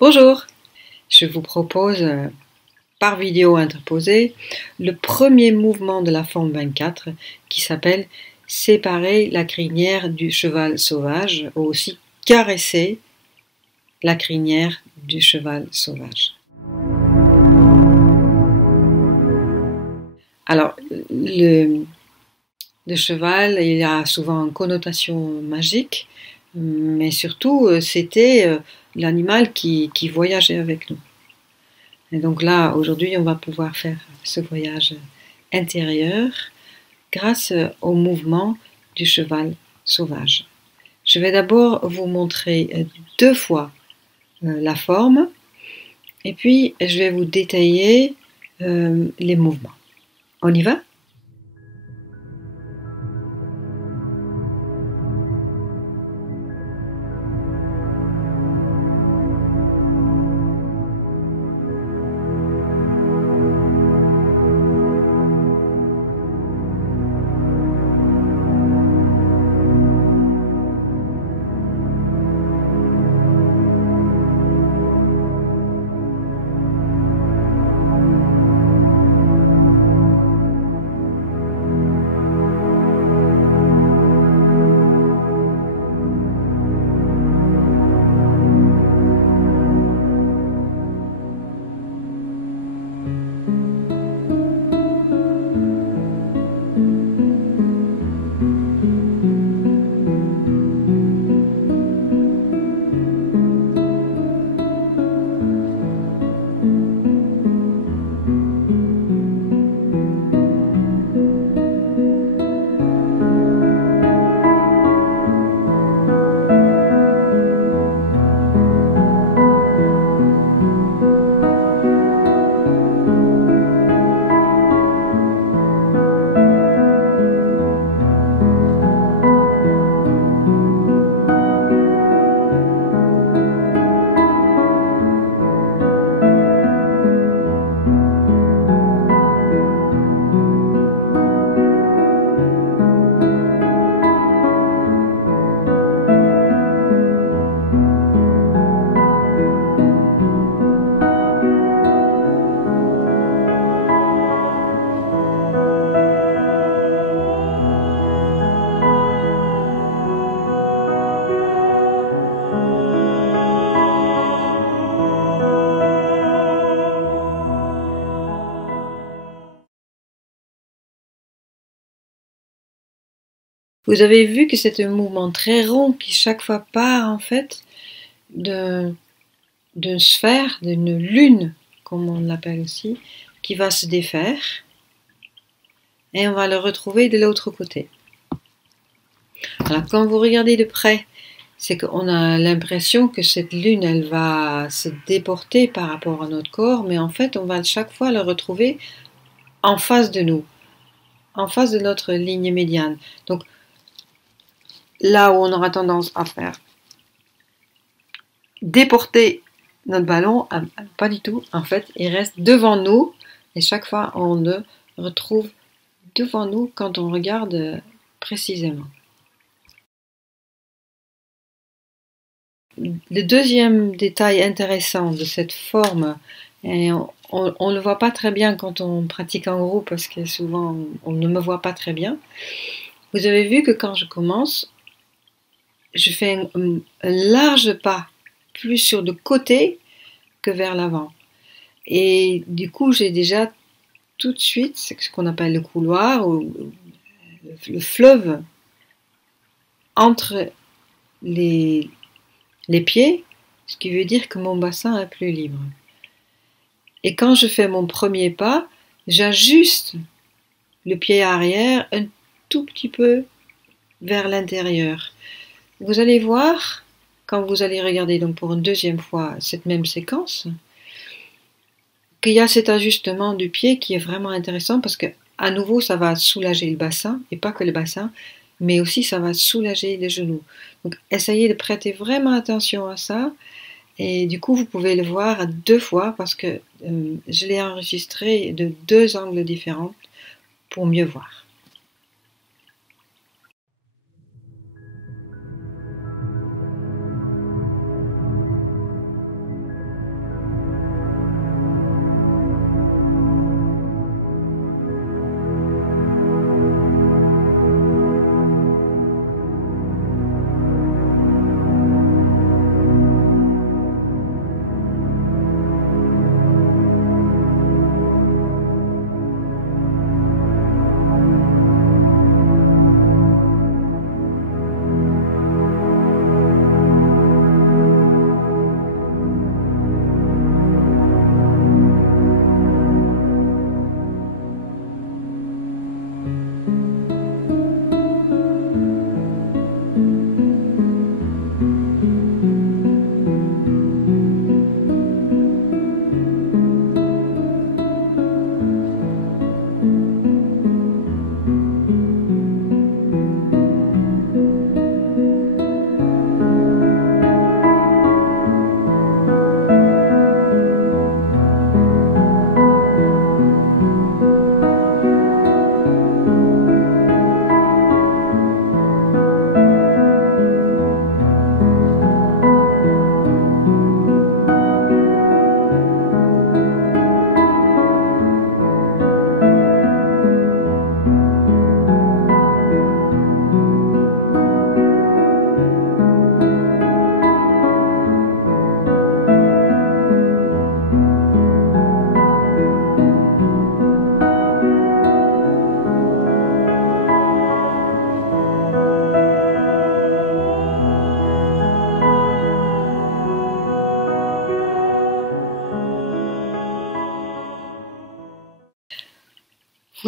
Bonjour, je vous propose par vidéo interposée le premier mouvement de la forme 24 qui s'appelle séparer la crinière du cheval sauvage ou aussi caresser la crinière du cheval sauvage. Alors, le cheval, il a souvent une connotation magique, mais surtout, c'était l'animal qui voyageait avec nous. Et donc là, aujourd'hui, on va pouvoir faire ce voyage intérieur grâce au mouvement du cheval sauvage. Je vais d'abord vous montrer 2 fois la forme et puis je vais vous détailler les mouvements. On y va ? Vous avez vu que c'est un mouvement très rond qui chaque fois part en fait d'une sphère, d'une lune, comme on l'appelle aussi, qui va se défaire et on va le retrouver de l'autre côté. Alors quand vous regardez de près, c'est qu'on a l'impression que cette lune, elle va se déporter par rapport à notre corps, mais en fait on va chaque fois le retrouver en face de nous, en face de notre ligne médiane. Donc là où on aura tendance à faire déporter notre ballon, pas du tout, en fait, il reste devant nous et chaque fois on le retrouve devant nous quand on regarde précisément. Le deuxième détail intéressant de cette forme, et on ne le voit pas très bien quand on pratique en groupe parce que souvent on ne me voit pas très bien. Vous avez vu que quand je commence, je fais un large pas plus sur le côté que vers l'avant. Et du coup, j'ai déjà tout de suite ce qu'on appelle le couloir ou le fleuve entre les pieds, ce qui veut dire que mon bassin est plus libre. Et quand je fais mon premier pas, j'ajuste le pied arrière un tout petit peu vers l'intérieur. Vous allez voir, quand vous allez regarder donc pour une deuxième fois cette même séquence, qu'il y a cet ajustement du pied qui est vraiment intéressant parce que à nouveau ça va soulager le bassin et pas que le bassin, mais aussi ça va soulager les genoux. Donc essayez de prêter vraiment attention à ça et du coup vous pouvez le voir 2 fois parce que je l'ai enregistré de 2 angles différents pour mieux voir.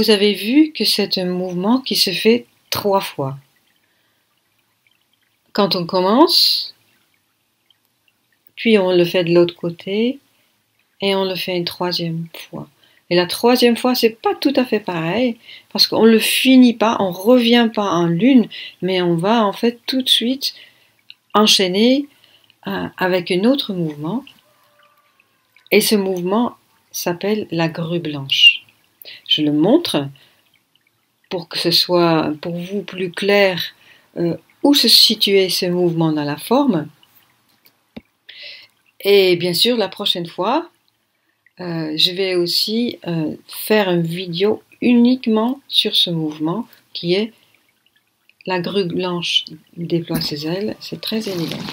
vous avez vu que c'est un mouvement qui se fait 3 fois. Quand on commence, puis on le fait de l'autre côté, et on le fait une 3e fois. Et la 3e fois, c'est pas tout à fait pareil, parce qu'on le finit pas, on revient pas en lune, mais on va en fait tout de suite enchaîner avec un autre mouvement. Et ce mouvement s'appelle la grue blanche. Je le montre pour que ce soit pour vous plus clair où se situait ce mouvement dans la forme. Et bien sûr, la prochaine fois, je vais aussi faire une vidéo uniquement sur ce mouvement qui est la grue blanche déploie ses ailes. C'est très évident.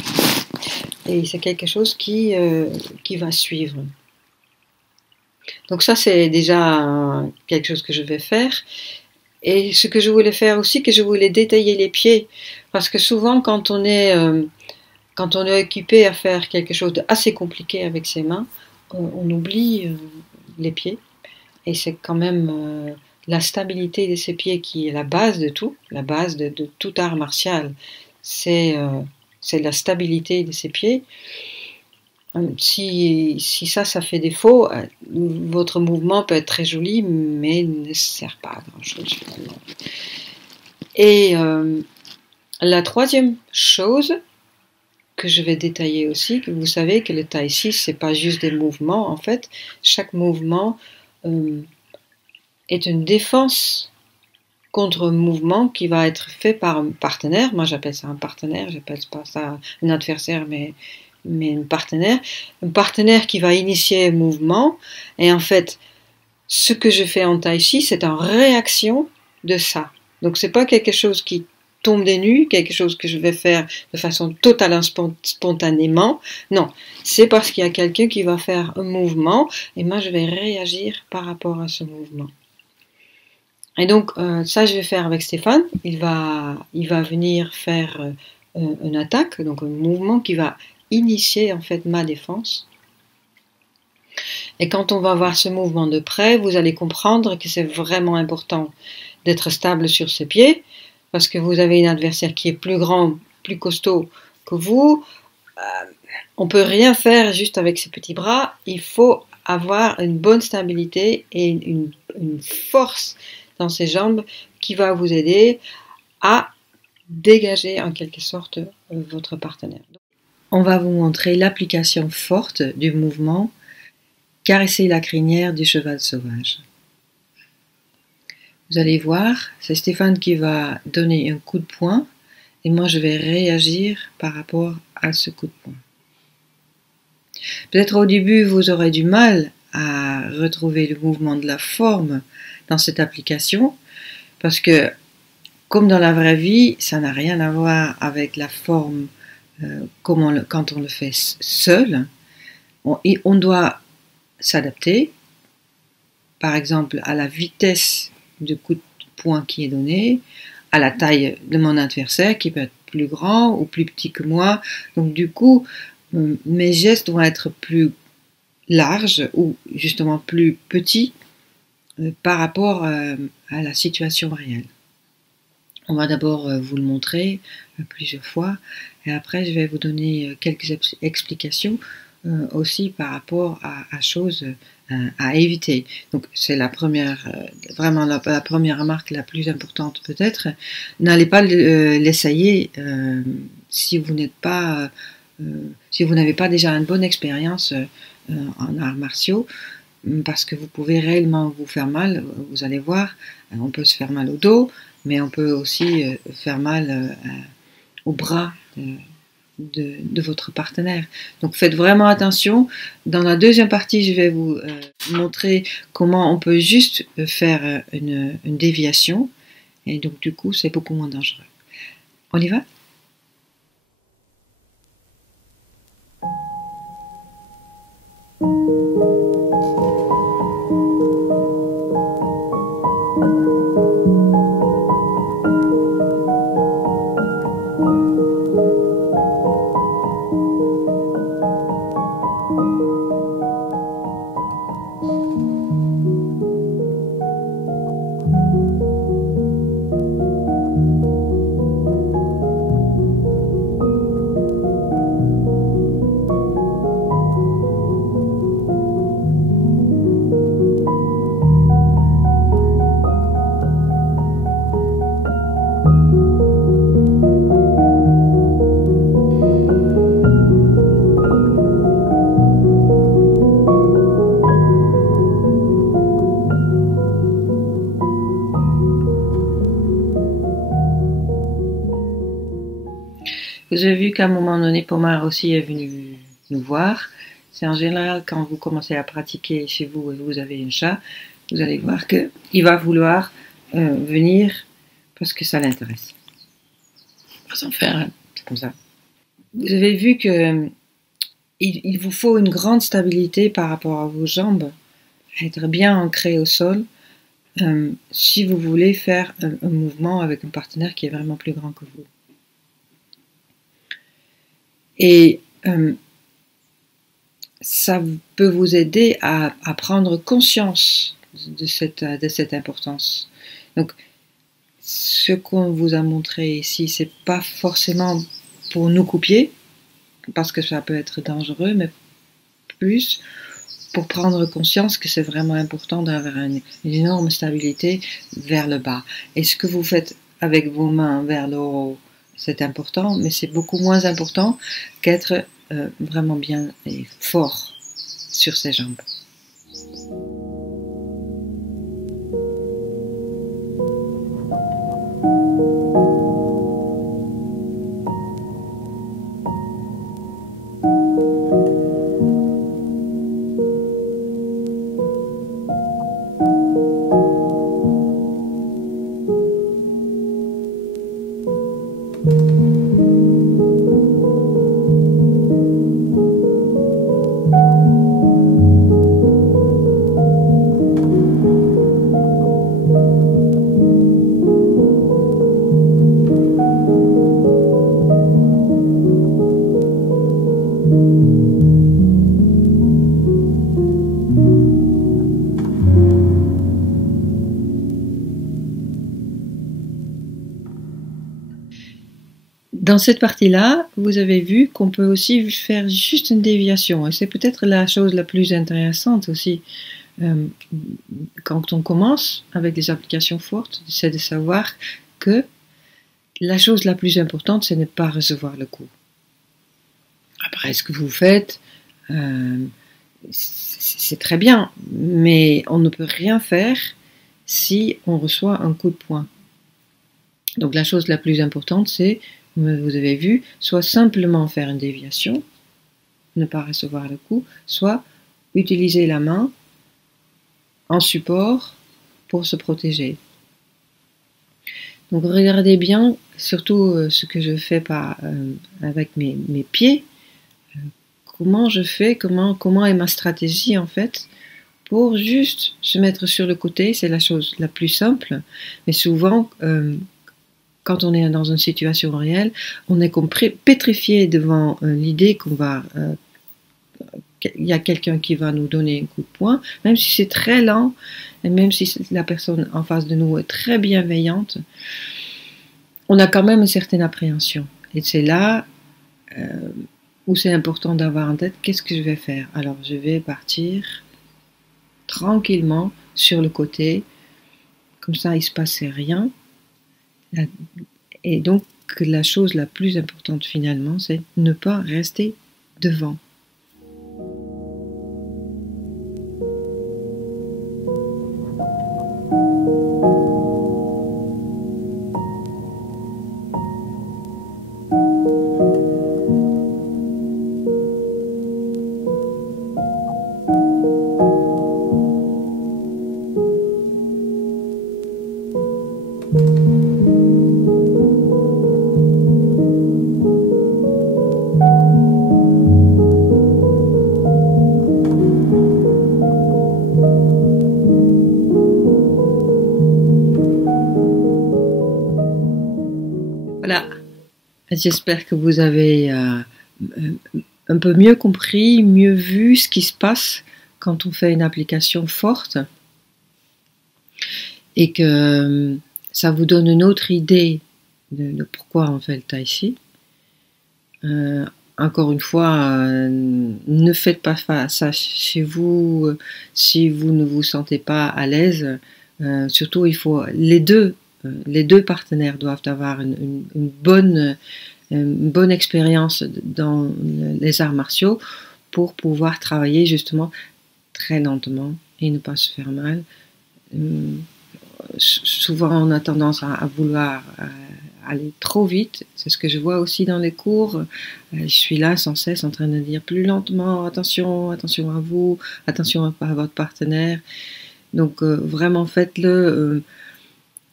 Et c'est quelque chose qui va suivre. Donc ça, c'est déjà quelque chose que je vais faire. Et ce que je voulais faire aussi, que je voulais détailler les pieds. Parce que souvent, quand on est occupé à faire quelque chose d'assez compliqué avec ses mains, on oublie les pieds. Et c'est quand même la stabilité de ses pieds qui est la base de tout, la base de tout art martial. C'est la stabilité de ses pieds. Si ça fait défaut, votre mouvement peut être très joli, mais ne sert pas à grand chose finalement. Et la 3e chose que je vais détailler aussi, que vous savez que le Tai Chi, c'est pas juste des mouvements, en fait, chaque mouvement est une défense contre un mouvement qui va être fait par un partenaire. Moi, j'appelle ça un partenaire, j'appelle pas ça un adversaire, mais un partenaire qui va initier un mouvement. Et en fait, ce que je fais en Tai Chi, c'est en réaction de ça. Donc, c'est pas quelque chose qui tombe des nues, quelque chose que je vais faire de façon totalement spontanément. Non, c'est parce qu'il y a quelqu'un qui va faire un mouvement et moi, je vais réagir par rapport à ce mouvement. Et donc, ça, je vais faire avec Stéphane. Il va venir faire une attaque, donc un mouvement qui va initier en fait ma défense. Et quand on va voir ce mouvement de près, vous allez comprendre que c'est vraiment important d'être stable sur ses pieds, parce que vous avez un adversaire qui est plus grand, plus costaud que vous. On peut rien faire juste avec ses petits bras. Il faut avoir une bonne stabilité et une force dans ses jambes qui va vous aider à dégager en quelque sorte votre partenaire. On va vous montrer l'application forte du mouvement caresser la crinière du cheval sauvage. Vous allez voir, c'est Stéphane qui va donner un coup de poing et moi je vais réagir par rapport à ce coup de poing. Peut-être au début vous aurez du mal à retrouver le mouvement de la forme dans cette application parce que comme dans la vraie vie, ça n'a rien à voir avec la forme quand on le fait seul. On doit s'adapter, par exemple à la vitesse de coup de poing qui est donné, à la taille de mon adversaire qui peut être plus grand ou plus petit que moi. Donc du coup, mes gestes vont être plus larges ou justement plus petits par rapport à la situation réelle. On va d'abord vous le montrer plusieurs fois et après je vais vous donner quelques explications aussi par rapport à choses à éviter. Donc c'est la première, vraiment la première remarque la plus importante peut-être. N'allez pas l'essayer si vous n'êtes pas, si vous n'avez pas déjà une bonne expérience en arts martiaux, parce que vous pouvez réellement vous faire mal. Vous allez voir, on peut se faire mal au dos, mais on peut aussi faire mal au bras de votre partenaire. Donc faites vraiment attention. Dans la deuxième partie, je vais vous montrer comment on peut juste faire une déviation. Et donc du coup, c'est beaucoup moins dangereux. On y va ? Vous avez vu qu'à un moment donné, Pomar aussi est venu nous voir. C'est en général quand vous commencez à pratiquer chez vous et vous avez un chat, vous allez voir qu'il va vouloir venir parce que ça l'intéresse. On va s'en faire, hein. C'est comme ça. Vous avez vu que il vous faut une grande stabilité par rapport à vos jambes, être bien ancré au sol, si vous voulez faire un mouvement avec un partenaire qui est vraiment plus grand que vous. Et ça peut vous aider à prendre conscience de cette importance. Donc, ce qu'on vous a montré ici, c'est pas forcément pour nous couper, parce que ça peut être dangereux, mais plus pour prendre conscience que c'est vraiment important d'avoir une énorme stabilité vers le bas. Et ce que vous faites avec vos mains vers le haut, c'est important, mais c'est beaucoup moins important qu'être vraiment bien et fort sur ses jambes. Dans cette partie-là, vous avez vu qu'on peut aussi faire juste une déviation. Et c'est peut-être la chose la plus intéressante aussi. Quand on commence avec les applications fortes, c'est de savoir que la chose la plus importante, c'est de ne pas recevoir le coup. Après, ce que vous faites, c'est très bien, mais on ne peut rien faire si on reçoit un coup de poing. Donc la chose la plus importante, c'est, vous avez vu, soit simplement faire une déviation, ne pas recevoir le coup, soit utiliser la main en support pour se protéger. Donc regardez bien, surtout ce que je fais avec mes pieds, comment je fais, comment est ma stratégie en fait, pour juste se mettre sur le côté, c'est la chose la plus simple, mais souvent, quand on est dans une situation réelle, on est comme pétrifié devant l'idée qu'il y a quelqu'un qui va nous donner un coup de poing, même si c'est très lent, et même si la personne en face de nous est très bienveillante, on a quand même une certaine appréhension. Et c'est là où c'est important d'avoir en tête, qu'est-ce que je vais faire? Alors je vais partir tranquillement sur le côté, comme ça il ne se passait rien. Et donc la chose la plus importante finalement, c'est ne pas rester devant. Voilà, j'espère que vous avez un peu mieux compris, mieux vu ce qui se passe quand on fait une application forte et que ça vous donne une autre idée de pourquoi on fait le tai chi. Encore une fois, ne faites pas ça chez vous si vous ne vous sentez pas à l'aise. Surtout, il faut les deux partenaires doivent avoir une bonne expérience dans les arts martiaux pour pouvoir travailler justement très lentement et ne pas se faire mal. Souvent, on a tendance à vouloir aller trop vite. C'est ce que je vois aussi dans les cours. Je suis là sans cesse en train de dire plus lentement, attention, attention à vous, attention à votre partenaire. Donc vraiment faites-le.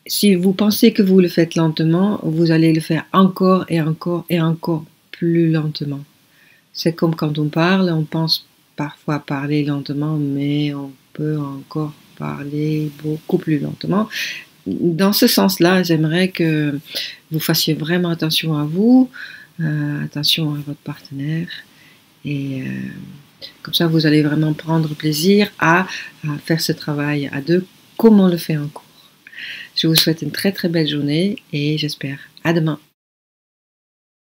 Si vous pensez que vous le faites lentement, vous allez le faire encore et encore et encore plus lentement. C'est comme quand on parle, on pense parfois parler lentement, mais on peut encore parler beaucoup plus lentement. Dans ce sens-là, j'aimerais que vous fassiez vraiment attention à vous, attention à votre partenaire, et comme ça, vous allez vraiment prendre plaisir à faire ce travail à deux, comme on le fait en cours. Je vous souhaite une très très belle journée et j'espère à demain.